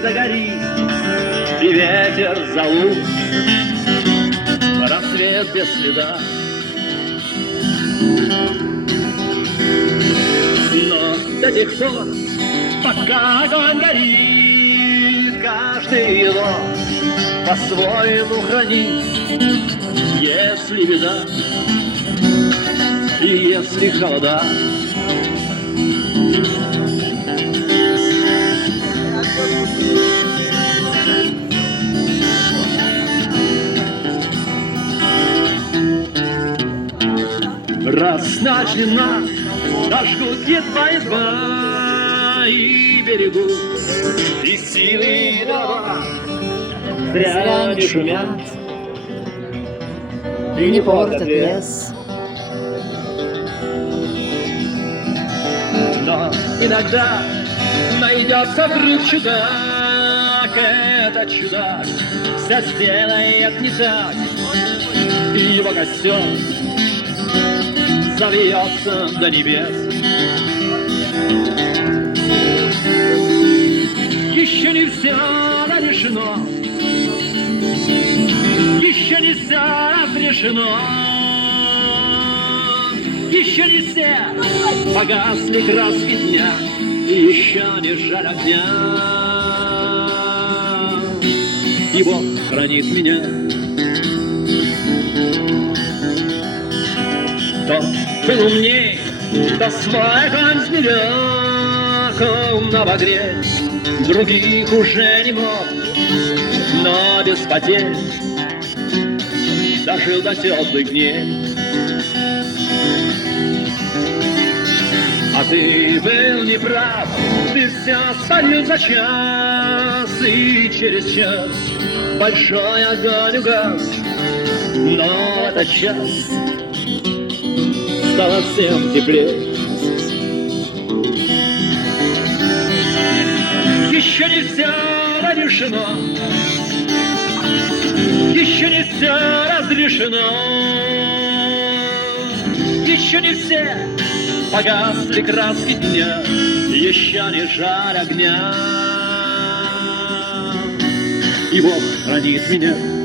загорит, и ветер зовут, рассвет без следа. Но до тех пор, пока огонь горит, каждый его по-своему хранит. Если беда и если холода, раз начнена, дожгут едва и берегут, и силы дрова зря не шумят И не портят лес. Но иногда найдется вдруг чудак, этот чудак все сделает не так, и его костер завьется до небес. Еще не все решено, еще не все разрешено, еще не все погасли краски дня, и еще не жаль огня. И Бог хранит меня. Кто был умней, кто свой огонь сберег, умно обогреть других уже не мог, но без потерь дожил до теплых дней. А ты был неправ, ты все спалил за час, и через час большой огонь угас, но в этот час стало всем теплее. Еще не все решено, еще не все разрешено, еще не все погасли краски дня, еще не жаль огня. И Бог хранит меня.